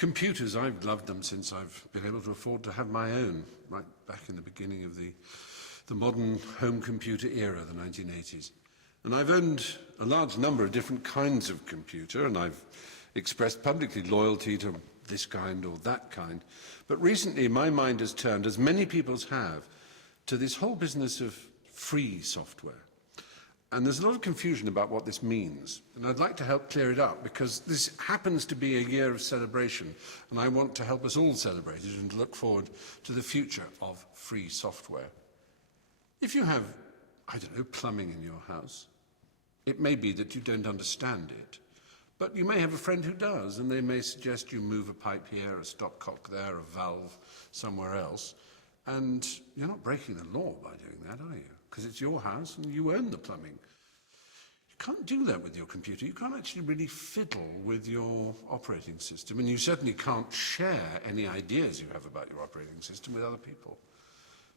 Computers, I've loved them since I've been able to afford to have my own, right back in the beginning of the modern home computer era, the 1980s. And I've owned a large number of different kinds of computer, and I've expressed publicly loyalty to this kind or that kind. But recently my mind has turned, as many people's have, to this whole business of free software. And there's a lot of confusion about what this means. And I'd like to help clear it up, because this happens to be a year of celebration, and I want to help us all celebrate it and look forward to the future of free software. If you have, I don't know, plumbing in your house, it may be that you don't understand it, but you may have a friend who does, and they may suggest you move a pipe here, a stopcock there, a valve somewhere else, and you're not breaking the law by doing that, are you? Because it's your house and you own the plumbing. You can't do that with your computer. You can't actually really fiddle with your operating system, and you certainly can't share any ideas you have about your operating system with other people,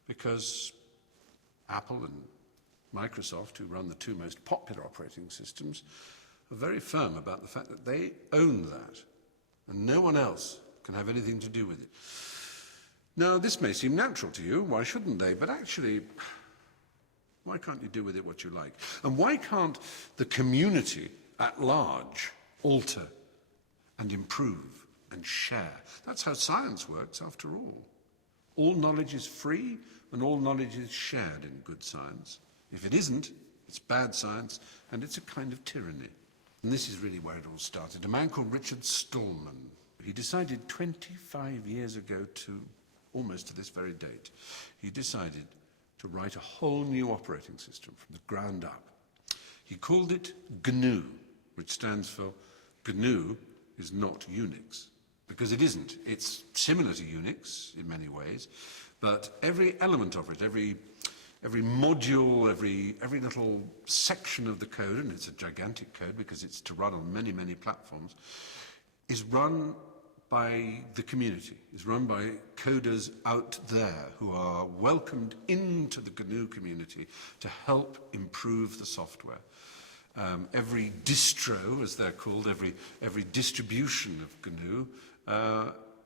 because Apple and Microsoft, who run the two most popular operating systems, are very firm about the fact that they own that, and no one else can have anything to do with it. Now, this may seem natural to you. Why shouldn't they? But actually, why can't you do with it what you like? And why can't the community at large alter and improve and share? That's how science works, after all. All knowledge is free, and all knowledge is shared in good science. If it isn't, it's bad science, and it's a kind of tyranny. And this is really where it all started. A man called Richard Stallman. He decided 25 years ago, to almost to this very date, he decided to write a whole new operating system from the ground up. He called it GNU, which stands for GNU is not Unix, because it isn't. It's similar to Unix in many ways, but every element of it, every module, every little section of the code, and it's a gigantic code because it's to run on many, many platforms, is run by the community, is run by coders out there who are welcomed into the GNU community to help improve the software. Every distro, as they're called, every distribution of GNU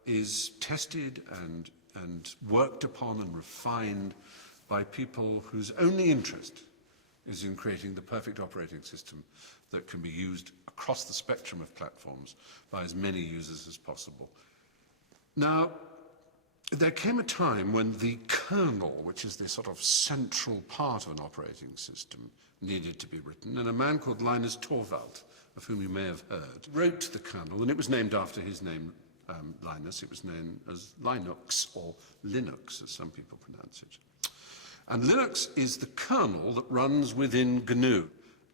is tested and worked upon and refined by people whose only interest is in creating the perfect operating system that can be used across the spectrum of platforms by as many users as possible. Now, there came a time when the kernel, which is the sort of central part of an operating system, needed to be written, and a man called Linus Torvalds, of whom you may have heard, wrote the kernel, and it was named after his name, Linus. It was known as Linux, or Linux, as some people pronounce it. And Linux is the kernel that runs within GNU.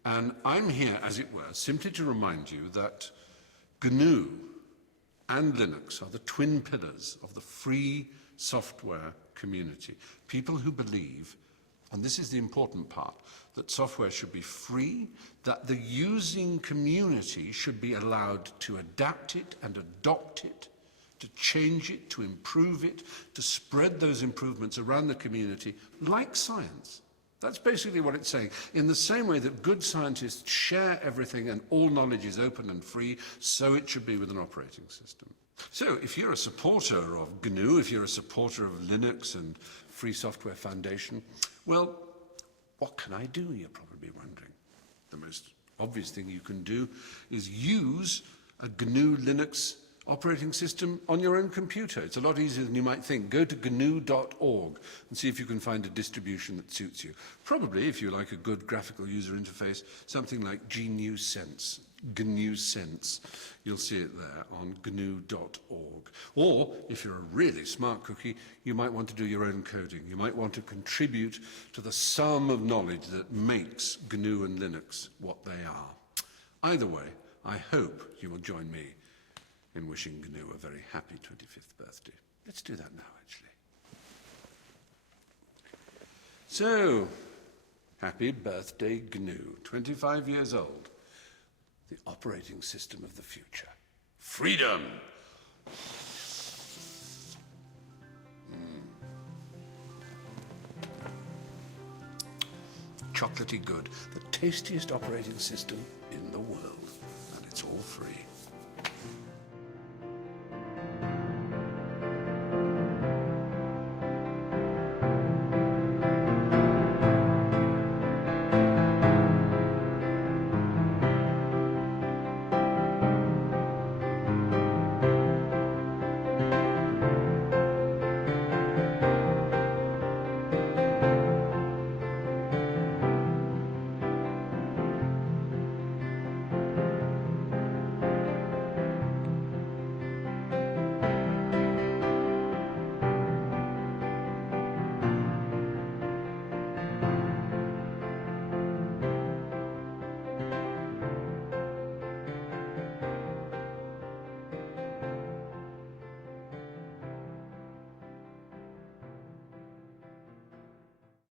And I'm here, as it were, simply to remind you that GNU and Linux are the twin pillars of the free software community. People who believe, and this is the important part, that software should be free, that the using community should be allowed to adapt it and adopt it, to change it, to improve it, to spread those improvements around the community, like science. That's basically what it's saying. In the same way that good scientists share everything and all knowledge is open and free, so it should be with an operating system. So if you're a supporter of GNU, if you're a supporter of Linux and Free Software Foundation, well, what can I do, you're probably wondering. The most obvious thing you can do is use a GNU Linux operating system on your own computer. It's a lot easier than you might think. Go to gnu.org and see if you can find a distribution that suits you. Probably, if you like a good graphical user interface, something like GNU Sense. GNU Sense. You'll see it there on gnu.org. Or, if you're a really smart cookie, you might want to do your own coding. You might want to contribute to the sum of knowledge that makes GNU and Linux what they are. Either way, I hope you will join me in wishing GNU a very happy 25th birthday. Let's do that now, actually. So, happy birthday, GNU. 25 years old. The operating system of the future. Freedom! Chocolatey good. The tastiest operating system